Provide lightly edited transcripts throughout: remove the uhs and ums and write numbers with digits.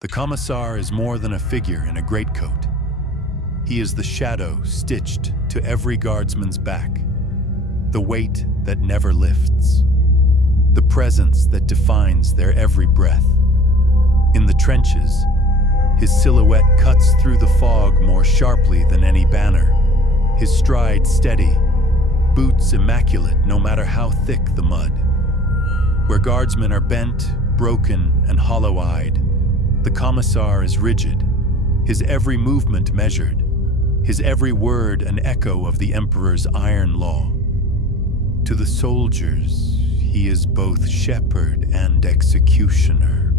The commissar is more than a figure in a greatcoat. He is the shadow stitched to every guardsman's back, the weight that never lifts, the presence that defines their every breath. In the trenches, his silhouette cuts through the fog more sharply than any banner, his stride steady, boots immaculate no matter how thick the mud. Where guardsmen are bent, broken, and hollow-eyed, the commissar is rigid, his every movement measured, his every word an echo of the emperor's iron law. To the soldiers, he is both shepherd and executioner,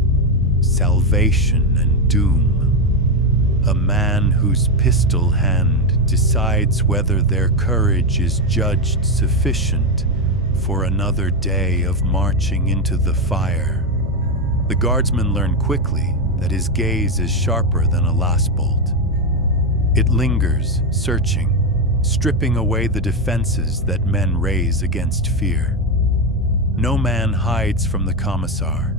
salvation and doom, a man whose pistol hand decides whether their courage is judged sufficient for another day of marching into the fire. The guardsmen learn quickly that his gaze is sharper than a last bolt. It lingers, searching, stripping away the defenses that men raise against fear. No man hides from the commissar.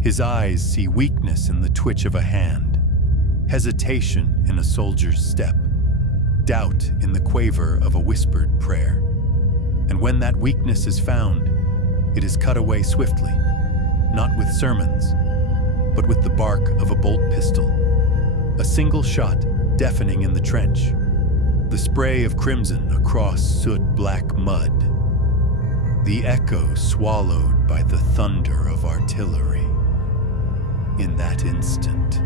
His eyes see weakness in the twitch of a hand, hesitation in a soldier's step, doubt in the quaver of a whispered prayer. And when that weakness is found, it is cut away swiftly, not with sermons, but with the bark of a bolt pistol. A single shot deafening in the trench, the spray of crimson across soot-black mud, the echo swallowed by the thunder of artillery. In that instant,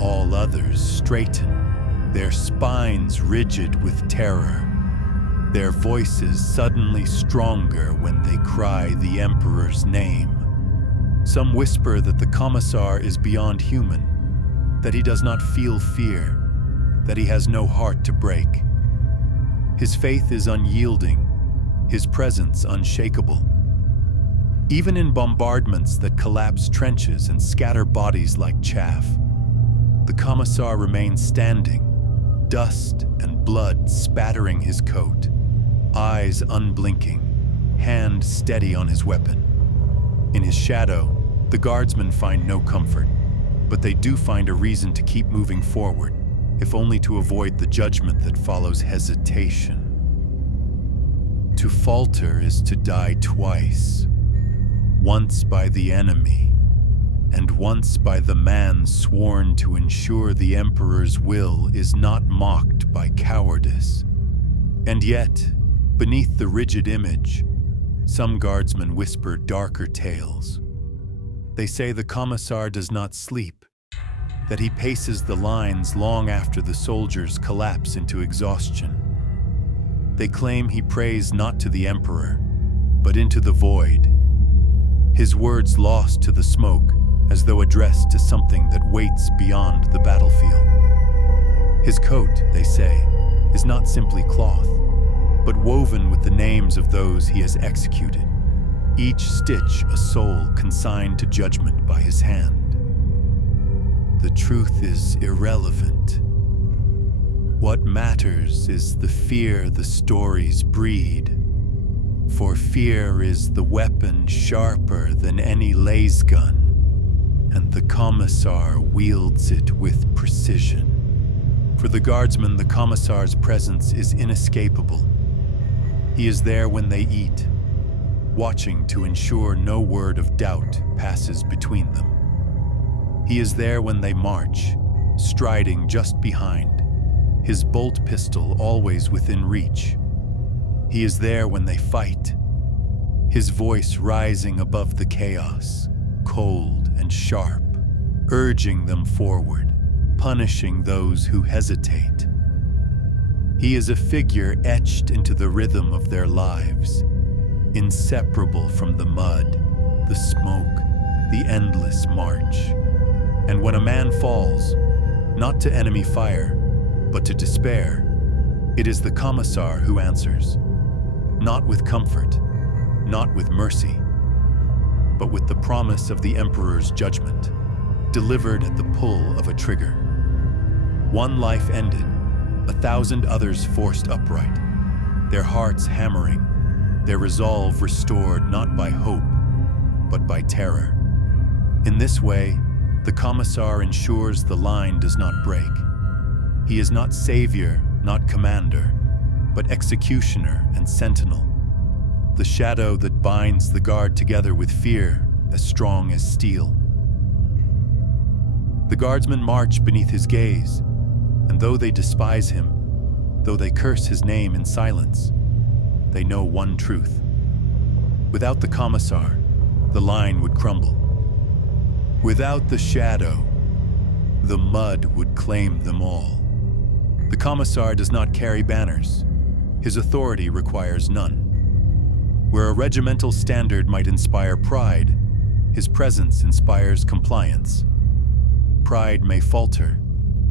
all others straighten, their spines rigid with terror, their voices suddenly stronger when they cry the emperor's name. Some whisper that the commissar is beyond human, that he does not feel fear, that he has no heart to break. His faith is unyielding, his presence unshakable. Even in bombardments that collapse trenches and scatter bodies like chaff, the commissar remains standing, dust and blood spattering his coat, eyes unblinking, hand steady on his weapon. In his shadow, the guardsmen find no comfort, but they do find a reason to keep moving forward, if only to avoid the judgment that follows hesitation. To falter is to die twice, once by the enemy, and once by the man sworn to ensure the emperor's will is not mocked by cowardice. And yet, beneath the rigid image, some guardsmen whisper darker tales. They say the commissar does not sleep, that he paces the lines long after the soldiers collapse into exhaustion. They claim he prays not to the emperor, but into the void, his words lost to the smoke as though addressed to something that waits beyond the battlefield. His coat, they say, is not simply cloth, but woven with the names of those he has executed, each stitch a soul consigned to judgment by his hand. The truth is irrelevant. What matters is the fear the stories breed, for fear is the weapon sharper than any laser gun, and the commissar wields it with precision. For the guardsmen, the commissar's presence is inescapable. He is there when they eat, watching to ensure no word of doubt passes between them. He is there when they march, striding just behind, his bolt pistol always within reach. He is there when they fight, his voice rising above the chaos, cold and sharp, urging them forward, punishing those who hesitate. He is a figure etched into the rhythm of their lives, inseparable from the mud, the smoke, the endless march. And when a man falls, not to enemy fire, but to despair, it is the commissar who answers, not with comfort, not with mercy, but with the promise of the emperor's judgment, delivered at the pull of a trigger. One life ended, 1,000 others forced upright, their hearts hammering, their resolve restored not by hope, but by terror. In this way, The commissar ensures the line does not break. He is not savior, not commander, but executioner and sentinel, the shadow that binds the guard together with fear as strong as steel. The guardsmen march beneath his gaze, and though they despise him, though they curse his name in silence, they know one truth. Without the commissar, the line would crumble. Without the shadow, the mud would claim them all. The commissar does not carry banners. His authority requires none. Where a regimental standard might inspire pride, his presence inspires compliance. Pride may falter,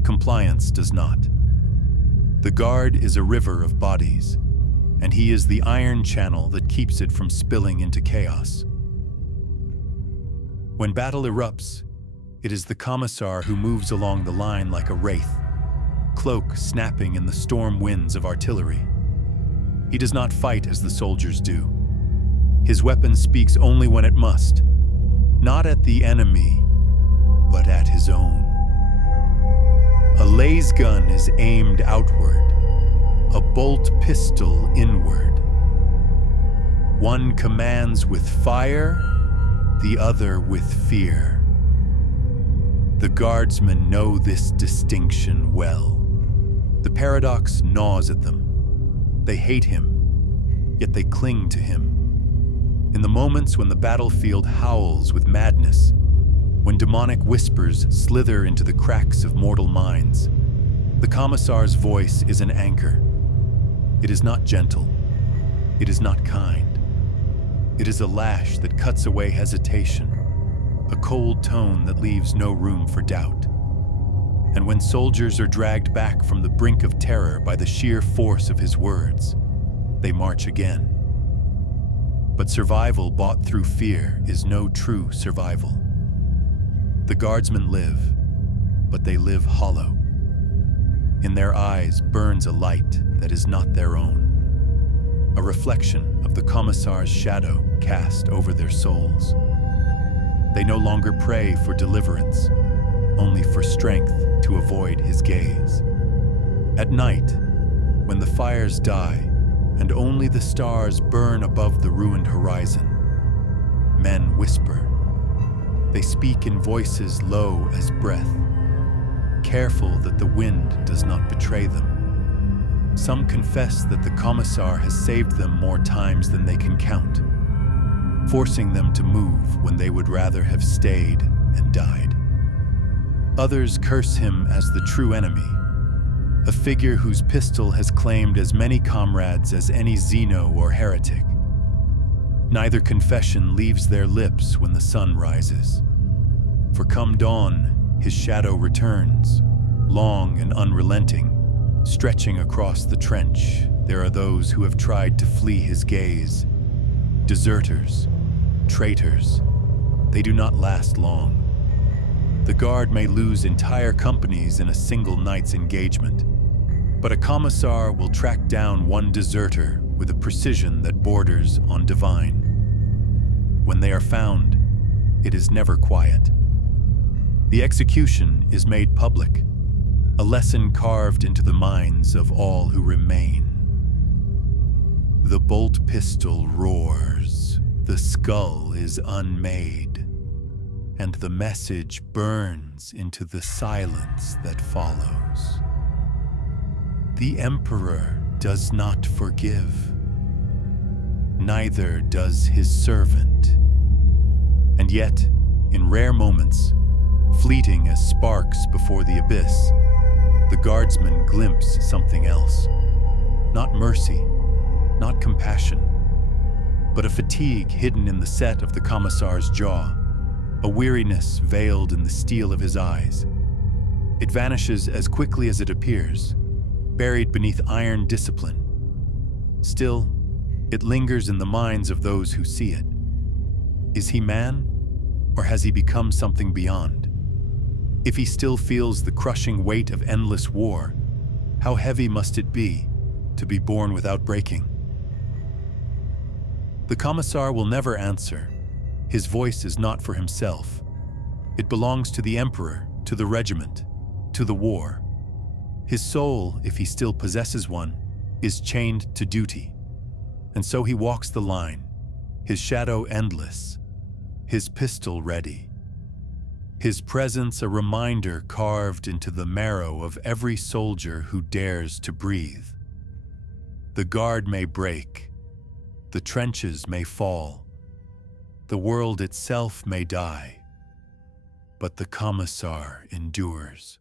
compliance does not. The guard is a river of bodies, and he is the iron channel that keeps it from spilling into chaos. When battle erupts, it is the commissar who moves along the line like a wraith, cloak snapping in the storm winds of artillery. He does not fight as the soldiers do. His weapon speaks only when it must, not at the enemy, but at his own. A laser gun is aimed outward, a bolt pistol inward. One commands with fire, the other with fear. The guardsmen know this distinction well. The paradox gnaws at them. They hate him, yet they cling to him. In the moments when the battlefield howls with madness, when demonic whispers slither into the cracks of mortal minds, the commissar's voice is an anchor. It is not gentle. It is not kind. It is a lash that cuts away hesitation, a cold tone that leaves no room for doubt. And when soldiers are dragged back from the brink of terror by the sheer force of his words, they march again. But survival bought through fear is no true survival. The guardsmen live, but they live hollow. In their eyes burns a light that is not their own, a reflection of the commissar's shadow cast over their souls. They no longer pray for deliverance, only for strength to avoid his gaze. At night, when the fires die and only the stars burn above the ruined horizon, men whisper. They speak in voices low as breath, careful that the wind does not betray them. Some confess that the commissar has saved them more times than they can count, forcing them to move when they would rather have stayed and died. Others curse him as the true enemy, a figure whose pistol has claimed as many comrades as any Xeno or heretic. Neither confession leaves their lips when the sun rises. For come dawn, his shadow returns, long and unrelenting. Stretching across the trench, there are those who have tried to flee his gaze. Deserters, traitors, they do not last long. The guard may lose entire companies in a single night's engagement, but a commissar will track down one deserter with a precision that borders on divine. When they are found, it is never quiet. The execution is made public, a lesson carved into the minds of all who remain. The bolt pistol roars, the skull is unmade, and the message burns into the silence that follows. The Emperor does not forgive, neither does his servant. And yet, in rare moments, fleeting as sparks before the abyss, the guardsman glimpse something else. Not mercy, not compassion, but a fatigue hidden in the set of the commissar's jaw, a weariness veiled in the steel of his eyes. It vanishes as quickly as it appears, buried beneath iron discipline. Still, it lingers in the minds of those who see it. Is he man, or has he become something beyond? If he still feels the crushing weight of endless war, how heavy must it be to be born without breaking? The commissar will never answer. His voice is not for himself. It belongs to the emperor, to the regiment, to the war. His soul, if he still possesses one, is chained to duty. And so he walks the line, his shadow endless, his pistol ready. His presence a reminder carved into the marrow of every soldier who dares to breathe. The guard may break, the trenches may fall, the world itself may die, but the commissar endures.